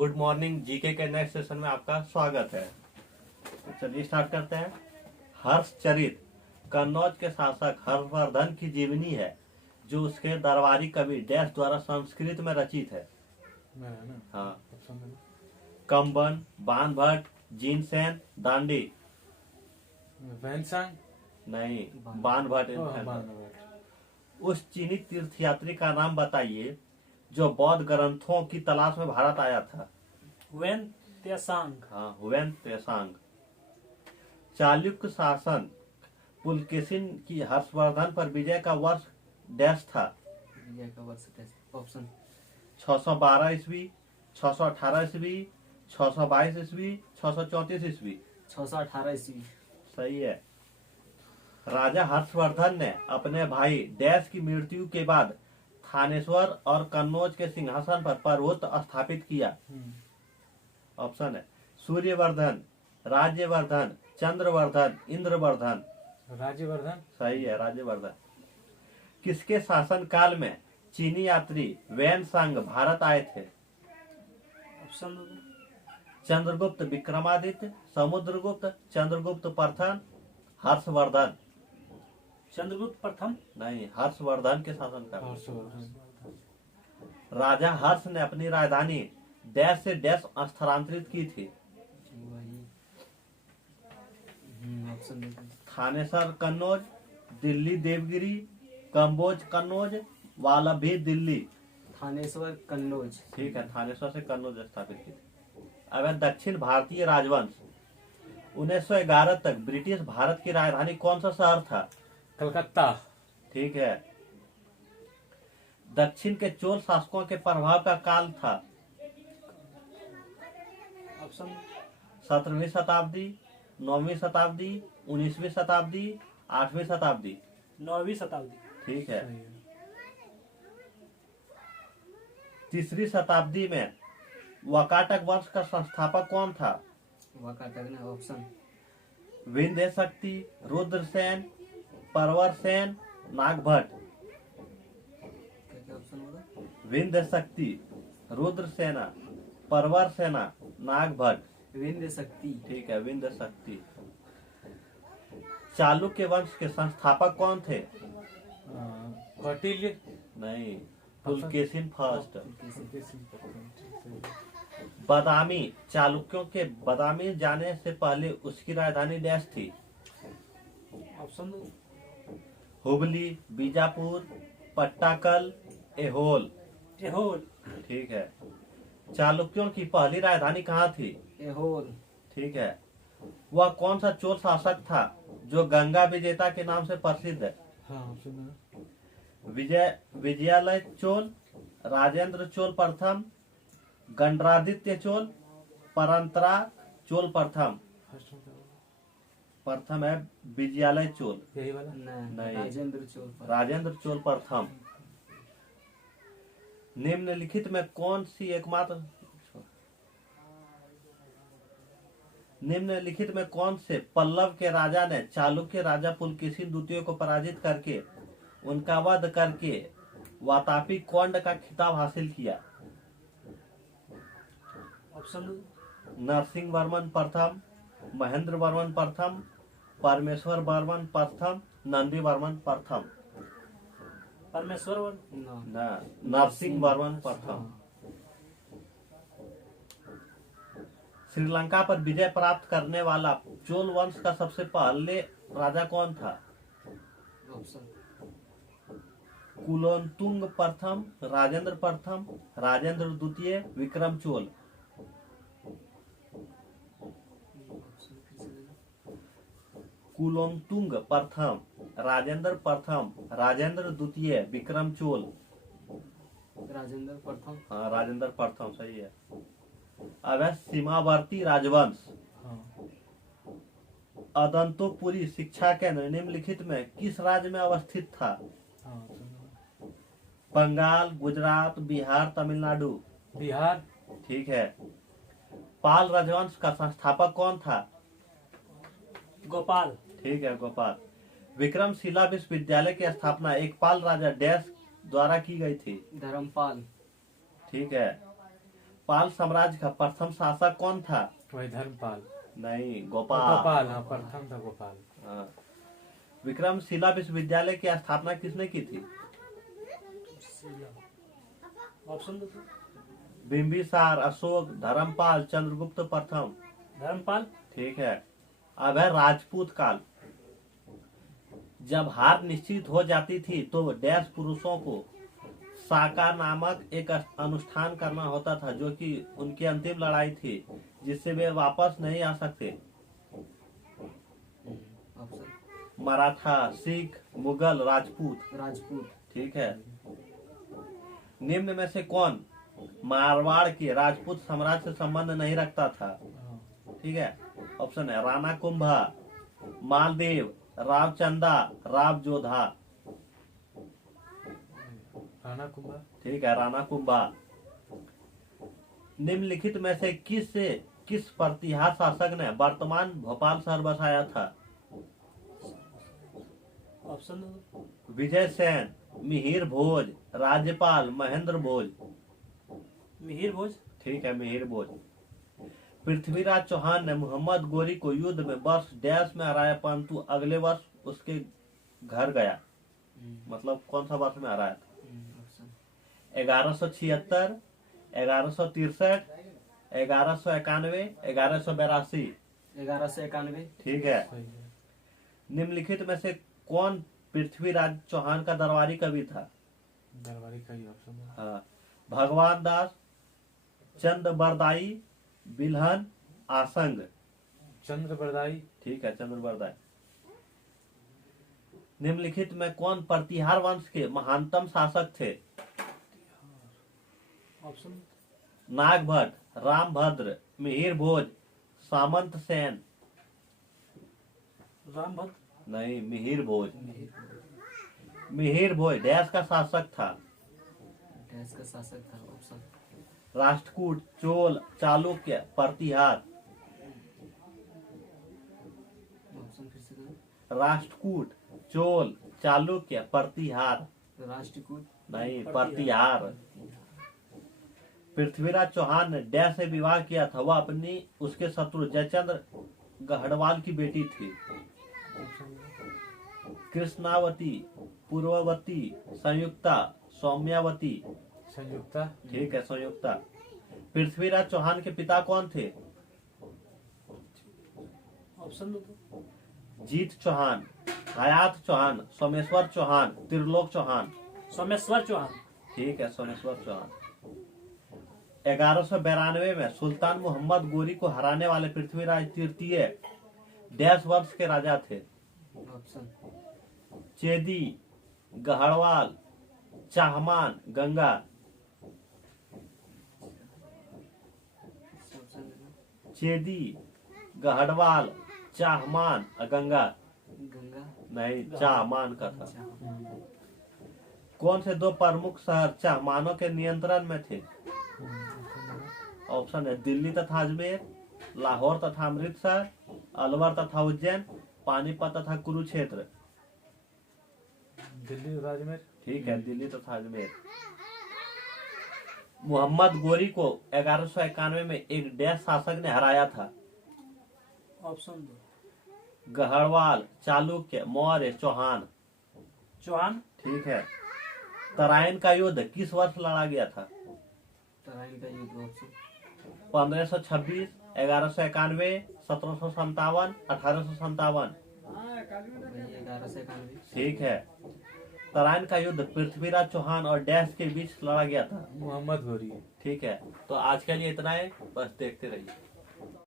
Good morning. GK के next session में आपका स्वागत है। तो चलिए स्टार्ट करते हैं। हर्षचरित कन्नौज के शासक हर्षवर्धन की जीवनी है जो उसके दरबारी कवि डैश द्वारा संस्कृत में रचित है। हाँ, कंबन, बाणभट्ट, जीनसेन, दांडी। नहीं, बाणभट्ट। उस चीनी तीर्थयात्री का नाम बताइए जो बौद्ध ग्रंथों की तलाश में भारत आया था। When Tsang. हाँ, हुएन त्सांग। चालुक्य शासन पुलकेशिन की हर्षवर्धन पर विजय का वर्ष डैश था। विजय का वर्ष ऑप्शन 612 ईस्वी, 618 ईस्वी, 622 ईस्वी, 634 ईस्वी। 618 ईस्वी। सही है। राजा हर्षवर्धन ने अपने भाई डैश की मृत्यु के बाद थानेश्वर और कन्नौज के सिंहासन पर प्रभुत्व स्थापित किया। ऑप्शन है सूर्यवर्धन, राज्यवर्धन, चंद्रवर्धन, इंद्रवर्धन। राज्यवर्धन। सही है, राज्यवर्धन। किसके शासन काल में चीनी यात्री वैनसांग भारत आए थे? ऑप्शन चंद्रगुप्त विक्रमादित्य, समुद्रगुप्त, चंद्रगुप्त प्रथम, हर्षवर्धन। चंद्रगुप्त प्रथम। नहीं, हर्षवर्धन के शासन काल। राजा हर्ष ने अपनी राजधानी डैश से डैश स्थानांतरित की थी। थानेसर कन्नौज, दिल्ली देवगिरी, कंबोज कन्नौज, वालभी दिल्ली। थानेश्वर कन्नौज। ठीक है, थानेश्वर से कन्नौज स्थापित की थी। अब दक्षिण भारतीय राजवंश 1911 तक ब्रिटिश भारत की राजधानी कौन सा शहर था? कलकत्ता। ठीक है। दक्षिण के चोल शासकों के प्रभाव का काल था। ऑप्शन 17वीं शताब्दी, 9वीं शताब्दी, 19वीं शताब्दी, 8वीं शताब्दी। 9वीं शताब्दी। ठीक है। तीसरी शताब्दी में वाकाटक वंश का संस्थापक कौन था? वाकाटक ने ऑप्शन विंध्य शक्ति, रुद्रसेन, परवरसेन, नागभट्ट। क्या ऑप्शन होगा? विंध्य शक्ति, रुद्रसेना, परवरसेना, नागभट्ट। विंध्य शक्ति। ठीक है, विंध्य शक्ति। चालुक्य वंश के संस्थापक कौन थे? कौटिल्य। नहीं, पुलकेशिन फर्स्ट। बादामी चालुक्यों के बादामी जाने से पहले उसकी राजधानी डैश थी। ऑप्शन हुबली, बीजापुर, पट्टाकल, एहोल। एहोल। ठीक है। चालुक्यों की पहली राजधानी कहाँ थी? एहोल। ठीक है। वह कौन सा चोल शासक था जो गंगा विजेता के नाम से प्रसिद्ध है? विजयालय चोल, राजेंद्र चोल प्रथम, गंडरादित्य चोल, परंतरा चोल प्रथम। प्रथम है विजयालय चोल। यही वाला? नहीं, राजेंद्र चोल। राजेंद्र चोल प्रथम। निम्नलिखित में कौन सी एकमात्र निम्नलिखित में कौन से पल्लव के राजा ने चालुक्य राजा पुलकेशिन द्वितीय को पराजित करके उनका वध करके वातापी कौंड का खिताब हासिल किया? ऑप्शन नरसिंह वर्मन प्रथम, महेंद्र वर्मन प्रथम, परमेश्वर वर्मन प्रथम, नंदी वर्मन प्रथम। परमेश्वर नरसिंह वर्मन प्रथम। श्रीलंका पर विजय प्राप्त करने वाला चोल वंश का सबसे पहले राजा कौन था? ऑप्शन कुलोत्तुंग प्रथम, राजेंद्र प्रथम, राजेंद्र द्वितीय, विक्रम चोल। कुलोत्तुंग प्रथम, राजेंद्र प्रथम, राजेंद्र द्वितीय, विक्रम चोल। राजेंद्र प्रथम। हाँ, राजेंद्र प्रथम सही है। अब है सीमावर्ती राजवंश। अदंतोपुरी शिक्षा केंद्र निम्नलिखित में किस राज्य में अवस्थित था? बंगाल, गुजरात, बिहार, तमिलनाडु। बिहार। ठीक है। पाल राजवंश का संस्थापक कौन था? गोपाल। ठीक है, गोपाल। विक्रमशिला विश्वविद्यालय की स्थापना एक पाल राजा डैश द्वारा की गई थी? धर्मपाल। ठीक है। पाल साम्राज्य का प्रथम शासक कौन था? वही धर्मपाल। नहीं, गोपाल। गोपाल, हाँ, प्रथम था गोपाल। हाँ। विक्रमशिला विश्वविद्यालय की स्थापना किसने की थी? ऑप्शन दो तो। बिंबिसार, अशोक, धर्मपाल, चंद्रगुप्त प्रथम। धर्मपाल। ठीक है। अब है राजपूत काल। जब हार निश्चित हो जाती थी तो डैश पुरुषों को साका नामक एक अनुष्ठान करना होता था, जो कि उनकी अंतिम लड़ाई थी, जिससे वे वापस नहीं आ सकते। मराठा, सिख, मुगल, राजपूत। राजपूत। ठीक है। निम्न में से कौन मारवाड़ के राजपूत साम्राज्य से संबंध नहीं रखता था? ठीक है। ऑप्शन है राणा कुंभा, मालदेव, रावचंदा, राव जोधा। राणा कुंभा। ठीक है, राणा कुंभा। निम्नलिखित में से किस प्रतिहार शासक ने वर्तमान भोपाल शहर बसाया था? ऑप्शन दो। विजय सेन, मिहिर भोज, राज्यपाल, महेंद्र भोज। मिहिर भोज। ठीक है, मिहिर भोज। पृथ्वीराज चौहान ने मोहम्मद गोरी को युद्ध में वर्ष डैश में हराया, परंतु अगले वर्ष उसके घर गया। मतलब कौन सा वर्ष में हराया था? 1176, 1163, 1191, 1182। 1191। ठीक है। निम्नलिखित में से कौन पृथ्वीराज चौहान का दरबारी कवि था? दरबारी का ही ऑप्शन है। हाँ। भगवान दास, चंद बरदाई, बिल्हन, आसंग। चंद्र बरदाई। ठीक है, चंद्र बरदाई। निम्नलिखित में कौन प्रतिहार वंश के महानतम शासक थे? ऑप्शन। नागभट्ट, रामभद्र, मिहिर भोज, सामंत सेन। रामभद्र। नहीं, मिहिर भोज। मिहिर भोज डैश का शासक था? डैश का शासक था। ऑप्शन। राष्ट्रकूट, चोल, चालुक्य, प्रतिहार। ऑप्शन फिर से करो। राष्ट्रकूट, चोल, चालुक्य, प्रतिहार। राष्ट्रकूट। नहीं, प्रतिहार। पृथ्वीराज चौहान ने डैश से विवाह किया था? वह अपनी उसके शत्रु जयचंद्र गढ़वाल की बेटी थी। कृष्णावती, पूर्ववती, संयुक्ता, सौम्यावती। संयुक्ता। ठीक है, संयुक्ता। पृथ्वीराज चौहान के पिता कौन थे? ऑप्शन दो। जीत चौहान, हयात चौहान, सोमेश्वर चौहान, त्रिलोक चौहान। सोमेश्वर चौहान। ठीक है, सोमेश्वर चौहान। 1192 में सुल्तान मोहम्मद गोरी को हराने वाले पृथ्वीराज तृतीय डैश वंश के राजा थे? ऑप्शन। चेदी, गढ़वाल, चाहमान, गंगा। चेदी, गढ़वाल, चाहमान, गंगा। गंगा। नहीं, चाहमान का था। कौन से दो प्रमुख शहर चाहमानों के नियंत्रण में थे? ऑप्शन है दिल्ली तथा अजमेर, लाहौर तथा अमृतसर, अलवर तथा उज्जैन, पानीपत तथा कुरुक्षेत्र। दिल्ली तथा अजमेर। ठीक है, दिल्ली तथा अजमेर। मोहम्मद गोरी को 1191 में एक डैश शासक ने हराया था? ऑप्शन दो। गढ़वाल, चालुक्य, मौर्य, चौहान। चौहान। ठीक है। तराइन का युद्ध किस वर्ष लड़ा गया था? तराइन का युद्ध। ऑप्शन। 1526, 1191, 1757, 1857। 1191। ठीक है। तराइन का युद्ध पृथ्वीराज चौहान और डैश के बीच लड़ा गया था? मोहम्मद गोरी। ठीक है। तो आज के लिए इतना है, बस देखते रहिए।